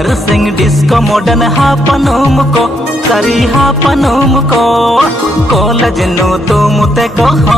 बरसिंग disco modern हा पनुम को करी हा पनुम को कॉलेज नो तुम ते को